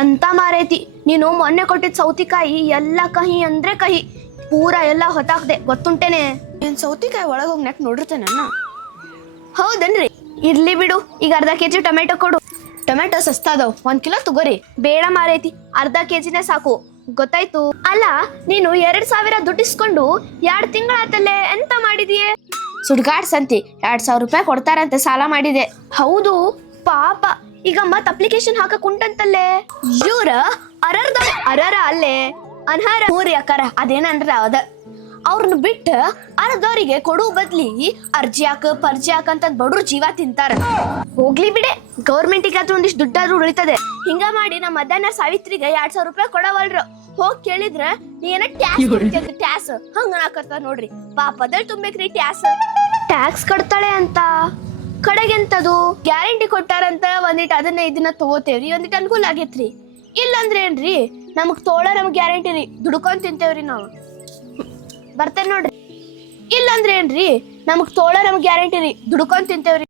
ಎಂತ ಮಾರೈತಿ ನೀನು ಮೊನ್ನೆ ಕೊಟ್ಟಿದ್ ಸೌತಿಕಾಯಿ ಎಲ್ಲ ಕಹಿ ಅಂದ್ರೆ ಕಹಿ, ಪೂರ ಎಲ್ಲ ಹೊತ್ತಾಕ್ದೆ ಗೊತ್ತುಂಟೇನೆ. ಏನ್ ಸೌತಿಕಾಯಿ ಒಳಗೋಗಿ ನೆಕ್ ನೋಡಿರ್ತೇನೆ ನನ್ನ. ಹೌದನ್ರಿ, ಇರ್ಲಿ ಬಿಡು. ಈಗ ಅರ್ಧ ಕೆಜಿ ಟೊಮೆಟೊ ಕೊಡು. ಟೊಮೆಟೊ ಸಸ್ತಾ ಅದಾವ್, 1 ಕಿಲೋ ತಗೋರಿ. ಬೇಡ ಮಾರೈತಿ, ಅರ್ಧ ಕೆಜಿನೇ ಸಾಕು. ಗೊತ್ತಾಯ್ತು. ಅಲ್ಲ, ನೀನು 2,000 ದುಡ್ಡಿಸ್ಕೊಂಡು 2 ತಿಂಗಳಾತಲ್ಲೇ, ಎಂತ ಮಾಡಿದೀಯೆ? ಸುಡ್ಗಾಡ್ ಸಂತಿ 2,000 ರೂಪಾಯಿ ಕೊಡ್ತಾರಂತೆ ಸಾಲ ಮಾಡಿದೆ. ಹೌದು ಪಾಪ, ಈಗ ಮತ್ ಅಪ್ಲಿಕೇಶನ್ ಹಾಕಕ್ ಉಂಟಂತಲ್ಲೇ. ಇವ್ರ ಅರರ ಅಲ್ಲೇ ಅನ್ಹಾರ ಮೂರಿ ಅಕ್ಕಾರ ಅದೇನಂದ್ರ ಅದ. ಅವ್ರನ್ನ ಬಿಟ್ಟ ಅರ್ಧವ್ರಿಗೆ ಕೊಡು ಬದ್ಲಿ ಅರ್ಜಿ ಹಾಕ ಅಂತ ಬಡ್ರು ಜೀವ ತಿಂತಾರ. ಹೋಗ್ಲಿ ಬಿಡೆ, ಗೌರ್ಮೆಂಟಿಗಾದ್ರೂ ಒಂದಿಷ್ಟು ದುಡ್ಡಾದ್ರೂ ಉಳಿತದೆ. ಹಿಂಗ ಮಾಡಿ ನಮ್ಮ ಮಧ್ಯಾಹ್ನ ಸಾವಿತ್ರಿಗೆ 2,000 ರೂಪಾಯಿ ಕೊಡವಲ್ರು. ಹೋಗ್ ಕೇಳಿದ್ರ ನೀ ಏನ ಟ್ಯಾಕ್ಸ್ ಹಂಗ ಹಾಕತ್ತ ನೋಡ್ರಿ. ಪಾಪದಲ್ಲಿ ತುಂಬೇಕ್ರಿ ಟ್ಯಾಕ್ಸ್ ಕಟ್ತಾಳೆ ಅಂತ. ಕಡೆಗೆಂತದು ಗ್ಯಾರಂಟಿ ಕೊಟ್ಟಾರಂತ ಒಂದಿಟ್ಟು ಅದನ್ನ ಇದನ್ನ ತಗೋತೇವ್ರಿ, ಒಂದಿಟ್ಟು ಅನುಕೂಲ ಆಗೇತ್ರಿ. ಇಲ್ಲಂದ್ರೆ ಏನ್ರಿ, ನಮಗ್ ನಮಗ್ ಗ್ಯಾರಂಟಿ ರೀ, ದುಡ್ಕೊಂಡ್ ತಿಂತೇವ್ರಿ ನಾವು. ಬರ್ತೇನೆ ನೋಡ್ರಿ. ಇಲ್ಲಂದ್ರೆ ಏನ್ರಿ, ನಮಗ್ ಗ್ಯಾರಂಟಿ ರೀ, ದುಡ್ಕೊಂಡ್ ತಿಂತೇವ್ರಿ.